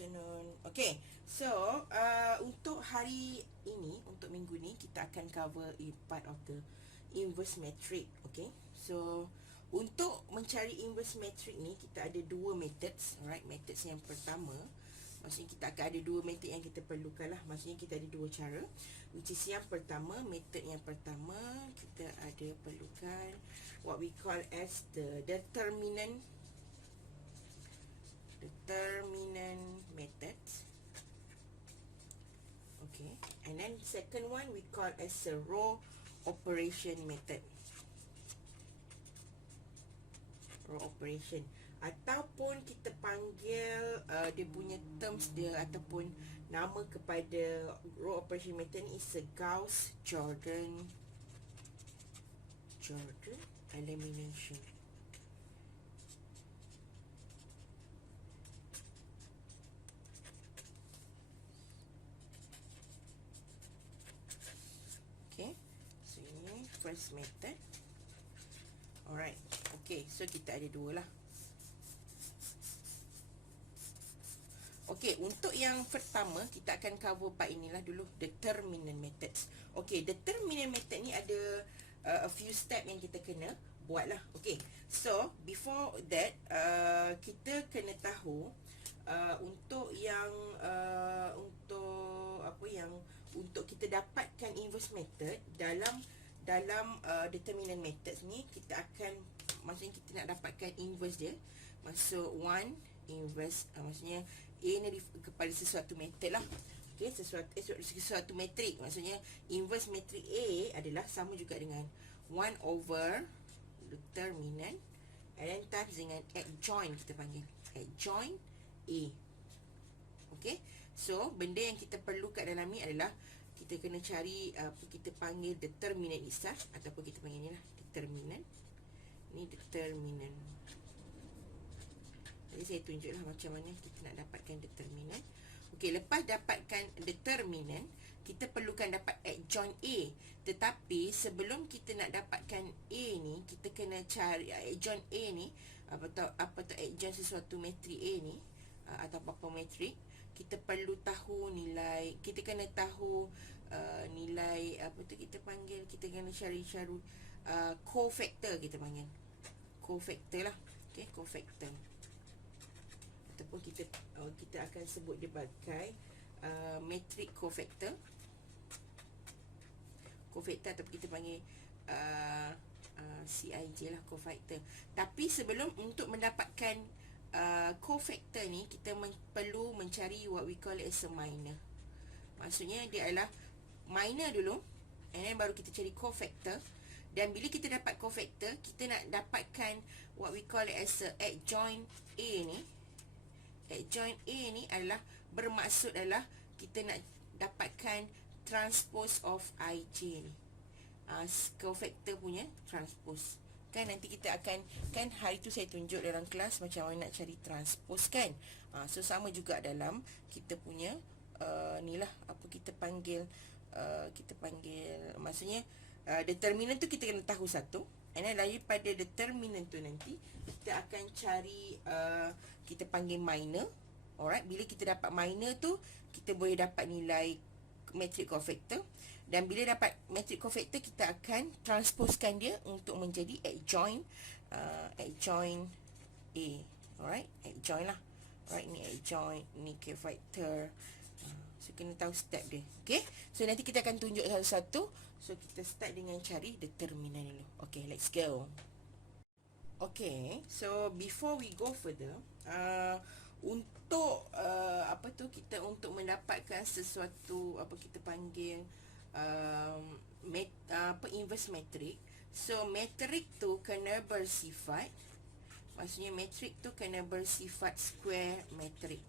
afternoon. Okay, so untuk hari ini, untuk minggu ni, kita akan cover a part of the inverse matrix. Okay, so untuk mencari inverse matrix ni, kita ada dua methods. Alright, methods yang pertama, maksudnya kita akan ada dua method yang kita perlukan lah. Maksudnya kita ada dua cara, which is yang pertama, method yang pertama, kita ada perlukan what we call as the determinant method. Okay, and then second one we call as a row operation method. Row operation, ataupun kita panggil dia punya terms dia ataupun nama kepada row operation method ni is a Gauss-Jordan elimination. Okay, so ini first method. Alright, okay, so kita ada dua lah. Okay, untuk yang pertama kita akan cover part inilah dulu, determinant methods. Okay, determinant method ni ada a few step yang kita kena buat lah. Okay, so before that kita kena tahu untuk yang untuk kita dapatkan inverse method dalam determinant methods ni, kita akan, maksudnya kita nak dapatkan inverse dia, maksud one inverse, maksudnya A ni kepada sesuatu method lah. Okay, sesuatu metrik, maksudnya inverse metrik A adalah sama juga dengan 1 over determinant and then times dengan adjoint, kita panggil adjoint A. Okay, so benda yang kita perlu kat dalam ni adalah kita kena cari apa kita panggil determinant itself, ataupun kita panggil ni lah determinant. Ni determinant. Jadi saya tunjuklah macam mana kita nak dapatkan determinant. Okey, lepas dapatkan determinant, kita perlukan dapat adjoint A. Tetapi sebelum kita nak dapatkan A ni, kita kena cari adjoint A ni, apa tu adjoint sesuatu matrik A ni, atau apa matrik, kita perlu tahu nilai, kita kena tahu nilai apa tu kita panggil, kita kena cari cofactor, kita panggil cofactor lah. Okey, cofactor, ataupun kita akan sebut dia sebagai matrix cofactor ataupun kita panggil CIJ lah, cofactor. Tapi sebelum untuk mendapatkan cofactor ni, kita perlu mencari what we call it as a minor. Maksudnya dia adalah minor dulu, and then baru kita cari cofactor. Dan bila kita dapat cofactor, kita nak dapatkan what we call it as a adjoint A ni. Adjoint A ni adalah bermaksud adalah kita nak dapatkan transpose of IJ ni, cofactor punya transpose. Kan nanti kita akan, kan hari tu saya tunjuk dalam kelas macam mana nak cari transpose kan. So sama juga dalam kita punya ni lah, apa kita panggil, maksudnya determinant tu kita kena tahu satu. And then daripada determinant tu nanti kita akan cari kita panggil minor. Alright, bila kita dapat minor tu, kita boleh dapat nilai matrix cofactor. Dan bila dapat matrix cofactor, kita akan transposekan dia untuk menjadi adjoint A. Alright, adjoint lah. Alright, ni adjoint, ni cofactor. So kena tahu step dia. Okay, so nanti kita akan tunjuk satu-satu. So kita start dengan cari determinant dulu. Okay, let's go. Okay, so before we go further, untuk kita untuk mendapatkan sesuatu, apa kita panggil inverse matrix. So matrix tu kena bersifat, maksudnya matrix tu kena bersifat square matrix.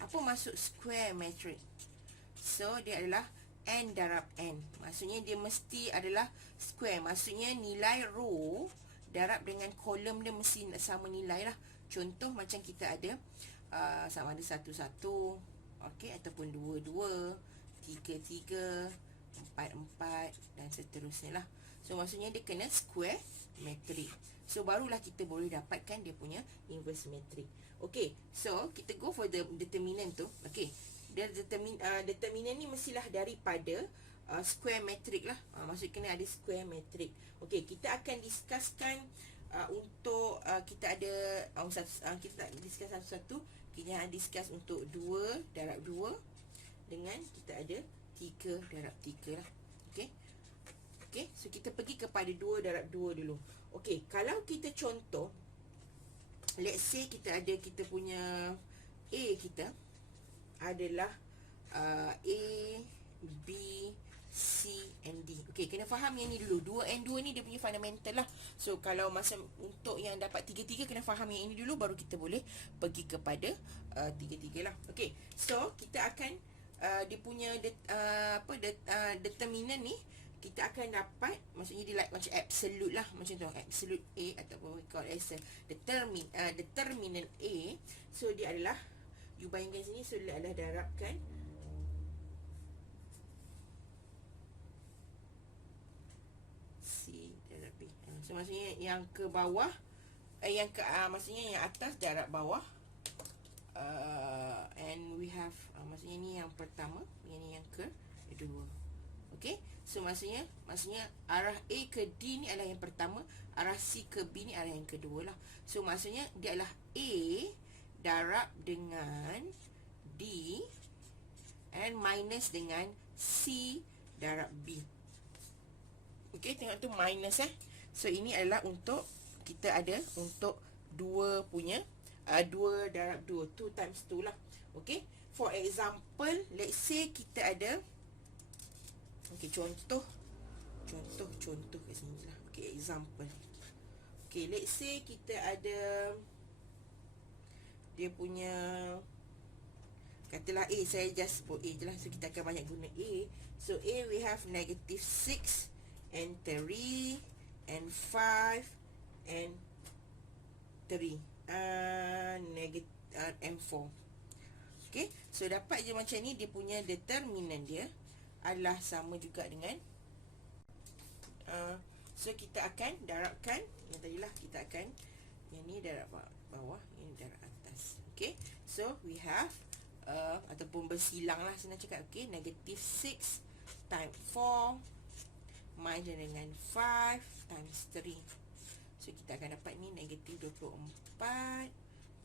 Apa maksud square matrix? So dia adalah n darab n, maksudnya dia mesti adalah square, maksudnya nilai row darab dengan kolom dia mesti sama nilai lah. Contoh macam kita ada sama ada 1, 1, okey, ataupun 2, 2, 3, 3, 4 dan seterusnya lah. So maksudnya dia kena square metrik. So barulah kita boleh dapatkan dia punya inverse metrik. Okay, so kita go for the determinant tu. Okay, dia determinant ni mestilah daripada square metrik lah. Maksud kena ada square metrik. Okay, kita akan discusskan untuk kita ada kita discuss satu-satu. Kita akan discuss untuk 2 darab 2 dengan kita ada 3 darab 3 lah. Okay. Okay, so kita pergi kepada 2 darab 2 dulu. Okay, kalau kita contoh, let's say kita ada kita punya A kita adalah A, B, C and D. Okay, kena faham yang ni dulu. 2 and 2 ni dia punya fundamental lah. So, kalau masa untuk yang dapat 3-3, kena faham yang ini dulu, baru kita boleh pergi kepada 3-3 lah. Okay, so kita akan dia punya determinant ni kita akan dapat, maksudnya dia like macam absolute lah, macam tu, absolute A ataupun we call as a determinant A. So dia adalah, you bayangkan sini, so dia adalah darabkan C darab B. So maksudnya yang ke bawah, yang ke maksudnya yang atas darab bawah, and we have maksudnya ni yang pertama, ini yang kedua. Okay, so maksudnya arah A ke D ni adalah yang pertama, arah C ke B ni adalah yang kedua lah. So maksudnya dia adalah A darab dengan D and minus dengan C darab B. Okay, tengok tu minus So ini adalah untuk kita ada untuk 2 punya 2 darab 2, 2 times 2 lah. Okay, for example, let's say kita ada, okay, contoh kat sini lah. Okay, example. Okay, let's say kita ada dia punya, katalah A, saya just sebut A je lah. So kita akan banyak guna A. So A we have negative 6 and 3 and 5 and 3 negative and 4. Okay, so dapat je macam ni. Dia punya determinant dia adalah sama juga dengan so kita akan darabkan yang tadilah, kita akan yang ni darab bawah, ini darab atas. Okay, so we have ataupun bersilang lah senang cakap. Okay, negative 6 times 4 minus dengan 5 times 3. So kita akan dapat ni negatif 24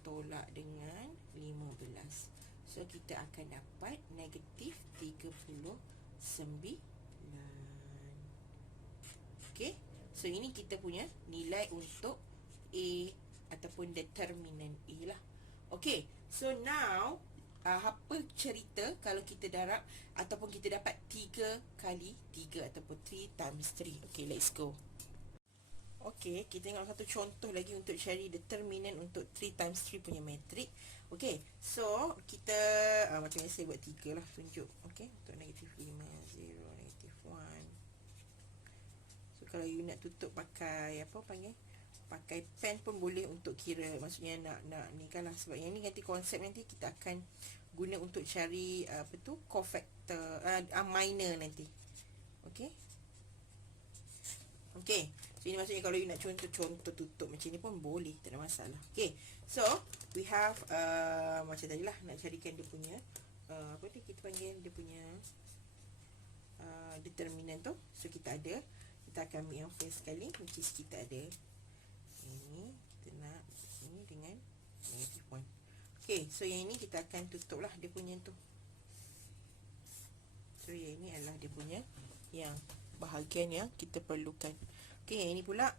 tolak dengan 15. So kita akan dapat negatif 39. Okay, so ini kita punya nilai untuk A ataupun determinant A lah. Okay, so now apa cerita kalau kita darab ataupun kita dapat 3 kali 3 ataupun 3 times 3. Okay, let's go. Okay, kita tengok satu contoh lagi untuk cari determinant untuk 3 times 3 punya metrik. Okay, so kita macam biasa buat 3 lah, tunjuk. Okay, untuk negatif 5, 0, negatif 1. So kalau you nak tutup pakai apa panggil, pakai pen pun boleh untuk kira, maksudnya nak ni kan lah. Sebab yang ni nanti konsep nanti kita akan guna untuk cari apa tu, cofactor minor nanti. Okay. Okay, so ini maksudnya kalau you nak contoh tutup macam ni pun boleh, tak ada masalah. Okay, so we have macam tadi lah, nak carikan dia punya apa tu kita panggil, dia punya determinant tu. So kita akan ambil yang first sekali, which is kita ada ini, kita nak ini dengan negative 1. Okay, so yang ini kita akan tutup lah dia punya tu. So yang ini adalah dia punya yang bahagian yang kita perlukan. Okay, yang ini pula,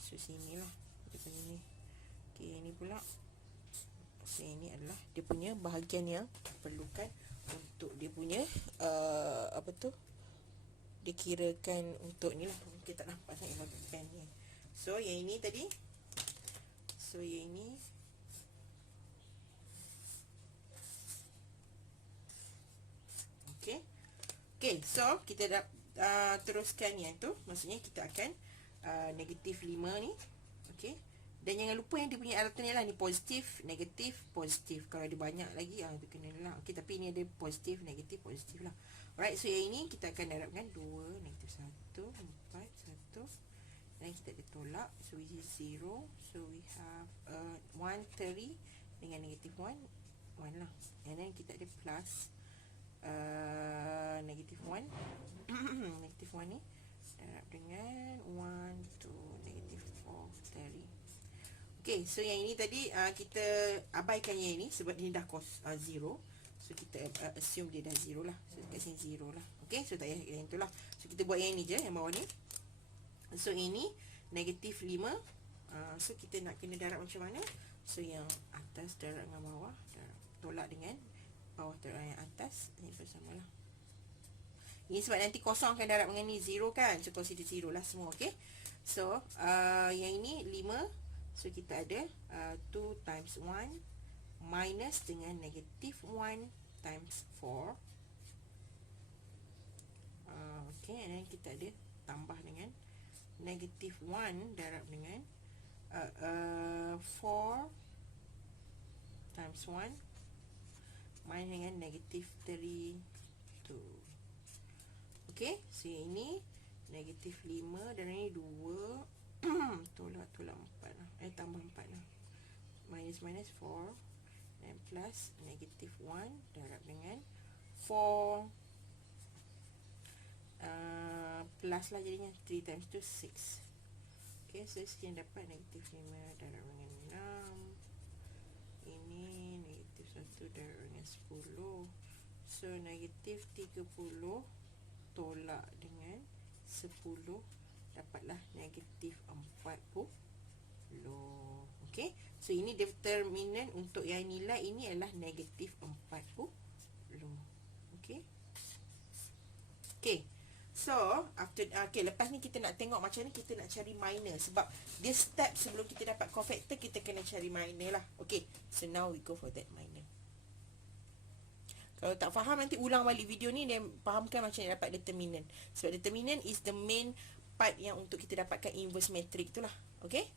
so sini lah dia punya ni. Okay, yang ini pula, so yang ini adalah dia punya bahagian yang perlukan untuk dia punya apa tu, dikirakan untuk ni lah. Kita tak nampak sangat pen ni. So yang ini tadi, so yang ini okay. Okay, so kita dah teruskan yang tu. Maksudnya kita akan negatif 5 ni. Okay, dan jangan lupa yang dia punya alternate lah, ni positif, negatif, positif. Kalau ada banyak lagi tu kena lah. Okay, tapi ni ada positif, negatif, positif lah. Alright, so yang ini kita akan darabkan 2, negatif 1, 4, 1. Dan kita ada tolak. So which is 0. So we have 130 dengan negatif 1 lah. And then kita ada plus negatif 1. Negatif 1 ni darab dengan 1 to negatif 4, 30. Okay, so yang ini tadi kita abaikan yang ini sebab dia dah cos 0. So kita assume dia dah 0 lah. So kat sini 0 lah. Okay, so tak payah yang tu lah. So kita buat yang ni je, yang bawah ni. So ini negatif 5. So kita nak kena darab macam mana? So yang atas darab dengan bawah, tolak dengan bawah tolak yang atas. Ini pun sama lah. Ini sebab nanti kosong akan darab dengan ni 0 kan. So consider 0 lah semua. Okay, so yang ini 5. So kita ada 2 times 1 minus dengan negatif 1 times 4. Okay, and then kita ada tambah dengan negatif 1 darab dengan 4 times 1 minus dengan negatif 32. Okay, so ini negatif 5 dan ini 2. Tolak 4 lah. Tambah 4 lah. Minus 4 dan plus negatif 1 darab dengan 4 plus lah jadinya 3 times 2 6. Okay, so sekian dapat negatif 5 darab dengan 6. Ini negatif 1 darab dengan 10. So negatif 30 tolak dengan 10, dapatlah negatif 40. Okay, so ini determinant untuk yang nilai ini adalah negatif 40. Okay. Okay, so after lepas ni kita nak tengok macam ni kita nak cari minor. Sebab dia step sebelum kita dapat cofactor, kita kena cari minor lah. Okay, so now we go for that minor. Kalau tak faham nanti ulang balik video ni dan fahamkan macam mana dapat determinant. Sebab determinant is the main part yang untuk kita dapatkan inverse matrix tu lah. Okay.